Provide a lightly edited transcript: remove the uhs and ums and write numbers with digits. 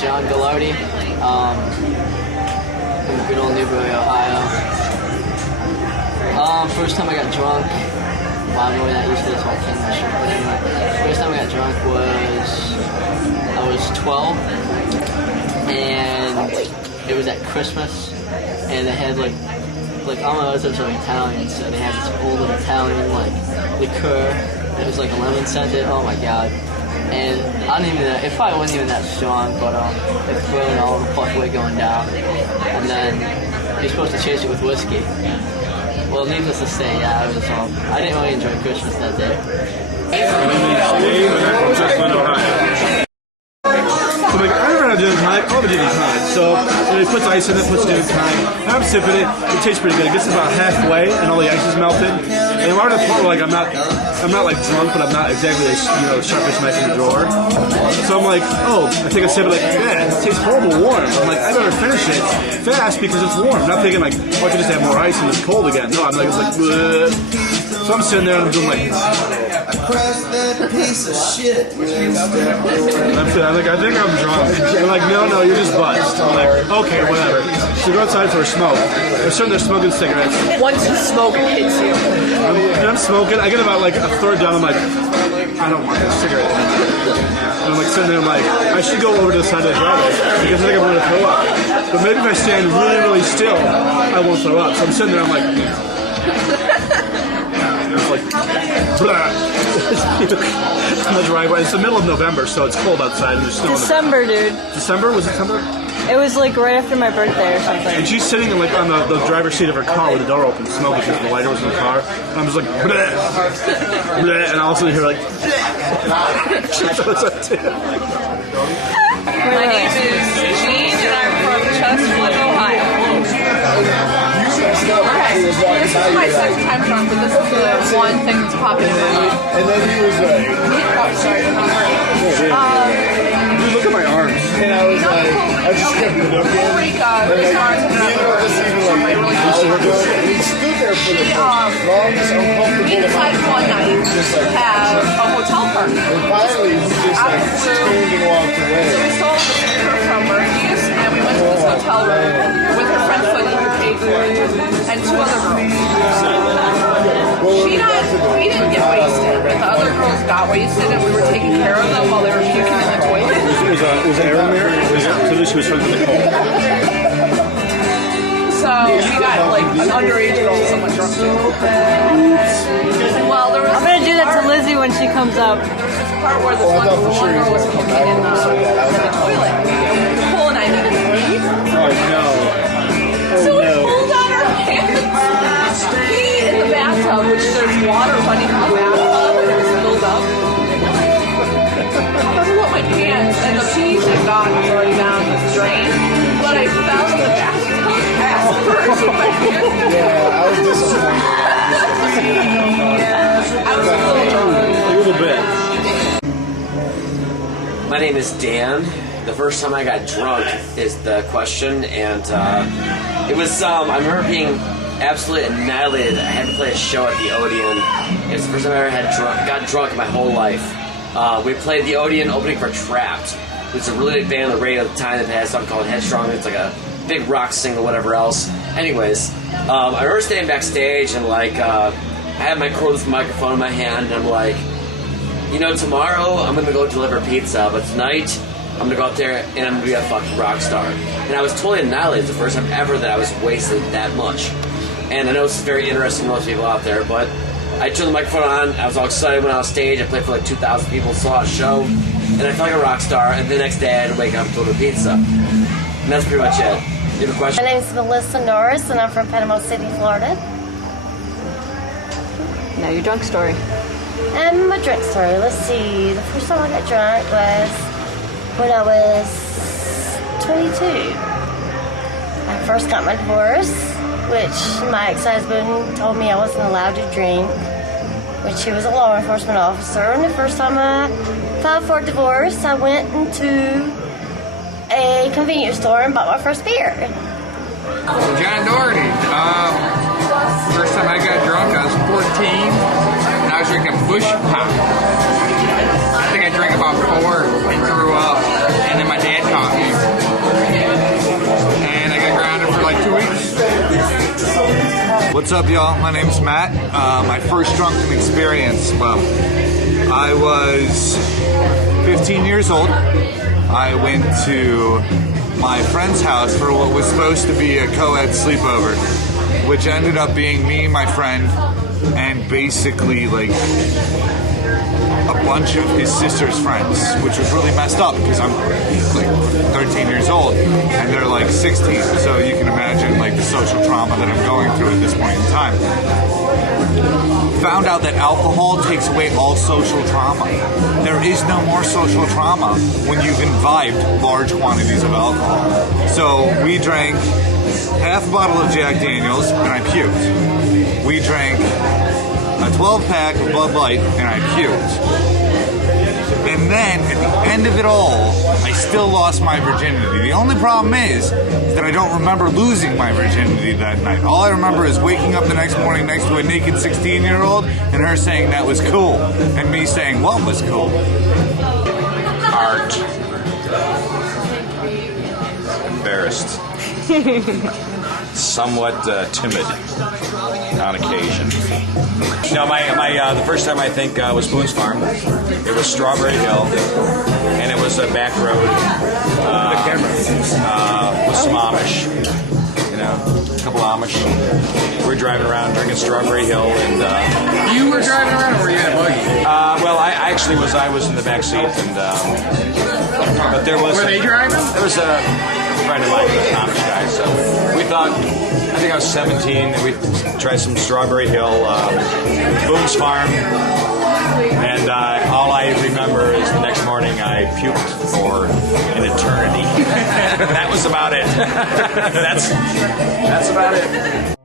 John Gallardi. From good old Newbury, Ohio. First time I got drunk. Well, I'm really not used to this whole thing, but anyway. First time I got drunk I was 12, and it was at Christmas, and they had like all my relatives are Italian, so they had this old Italian liqueur. It was like a lemon scented. Oh my god! And I don't even know. It probably wasn't even that strong, but it's throwing all the fuck way going down. And then you're supposed to chase it with whiskey. Well, needless to say, yeah, I didn't really enjoy Christmas that day. My name is Dave, and I'm from Chesterland, Ohio. So like, I never had a gin and tonic. I'll have a gin and tonic. So it puts ice in it, puts gin and tonic. And I'm sipping it. It tastes pretty good. It gets about halfway, and all the ice is melted. And I'm already at the point where like I'm not like drunk, but I'm not exactly the sharpest knife in the drawer. So I'm like, oh, I take a sip, like, yeah, it tastes horrible warm. I'm like, I better finish it fast because it's warm. I'm not thinking like, oh, I can just have more ice and it's cold again. No, I'm like, it's like, bleh. So I'm sitting there and I'm doing like, that piece of shit. I think I'm drunk. I'm like, no, you're just buzzed. I'm like, okay, whatever. So go outside for a smoke. They're sitting there smoking cigarettes. Once you smoke, it hits you. I'm smoking. I get about like a third down. I'm like, I don't want this cigarette. And I'm like sitting there. I'm like, I should go over to the side of the driveway because I think I'm going to throw up. But maybe if I stand really, really still, I won't throw up. So I'm sitting there. I'm like. It's like, blah. On the driveway. It's the middle of November, so it's cold outside and there's snow. December, dude. December? Was it December? It was like right after my birthday or something. And she's sitting in, like on the driver's seat of her car with the door open, smoking because the lighter was in the car. And I'm just like, bleh, bleh, and I also hear like, she throws up too. My name is Jean, and I'm from Chesterland, Ohio. Okay, this is my second time drunk, but this is the one thing that's popping in my mind. And then he was like, Oh, sorry. Dude, look at my arms. and I was like, I just kept looking. And This like, arm's you know, just even like, and he stood there for the longest uncomfortable We decided one night to have a hotel party. And finally, he just like turned and walked away. So we stole the scooter from Murphy's, and we went to this hotel room with her friend Footy, who paid for it, and two other girls. We didn't get wasted, but the other girls got wasted, and we were taking care of them while they were puking in the toilet. Was Aaron there? So she was friends with Nicole. So we got like an underage girl someone drunk too. Well, there was. I'm gonna do that to Lizzie when she comes up. There was this part where this one girl was puking in the toilet. Nicole and I needed to leave. Oh no. So we pulled out our pants, pee in the bathtub, which there's water running in the bathtub, and it was filled up. I blew up my pants, and the pee, thank God, was already down the drain. But I fell in the bathtub ass first with my pants. Yeah, I was disappointed. I was a little drunk. A little bit. My name is Dan. The first time I got drunk is the question, and it was, I remember being absolutely annihilated. I had to play a show at the Odeon. It's the first time I ever got drunk in my whole life. We played the Odeon opening for Trapped, which is a really big band on the radio at the time that had something called Headstrong. It's like a big rock single, whatever else. Anyways, I remember standing backstage and like, I had my cordless microphone in my hand, and I'm like, you know, tomorrow I'm going to go deliver pizza, but tonight I'm going to go out there and I'm going to be a fucking rock star. And I was totally annihilated. It's the first time ever that I was wasted that much. And I know this is very interesting to most people out there, but I turned the microphone on. I was all excited when I was on stage. I played for like 2,000 people, saw a show, and I felt like a rock star. And the next day I had to wake up and deliver pizza. And that's pretty much it. You have a question? My name is Melissa Norris, and I'm from Panama City, Florida. Now your drunk story. My drink story. Let's see. The first time I got drunk was when I was 22. I first got my divorce, which my ex-husband told me I wasn't allowed to drink, which he was a law enforcement officer. And the first time I filed for a divorce, I went into a convenience store and bought my first beer. John Doherty. First time I got drunk, I was 14, and I was drinking Bush Pop. I think I drank about 4 and threw up, and then my dad caught me. What's up, y'all? My name's Matt. My first drunken experience, well, I was 15 years old. I went to my friend's house for what was supposed to be a co-ed sleepover, which ended up being me, my friend, and basically like a bunch of his sister's friends, which was really messed up because I'm like 13 years old and they're like 16, so you can imagine like the social trauma that I'm going through at this point in time. Found out that alcohol takes away all social trauma. There is no more social trauma when you've imbibed large quantities of alcohol. So we drank half a bottle of Jack Daniels and I puked. We drank a 12-pack of Bud Light and I puked. And then, at the end of it all, I still lost my virginity. The only problem is that I don't remember losing my virginity that night. All I remember is waking up the next morning next to a naked 16-year-old and her saying that was cool, and me saying what was cool. Art. Embarrassed. Somewhat timid on occasion. No, the first time I think was Boone's Farm. It was Strawberry Hill, and it was a back road with some Amish. You know, a couple Amish. We were driving around drinking Strawberry Hill, and You were driving around, or were you in a buggy? well, I was in the back seat, and but there was. Were they driving? There was a friend of mine, an Amish guy, so we thought, I think I was 17, and we tried some Strawberry Hill, Boone's Farm, and all I remember is the next morning I puked for an eternity. That was about it. That's about it.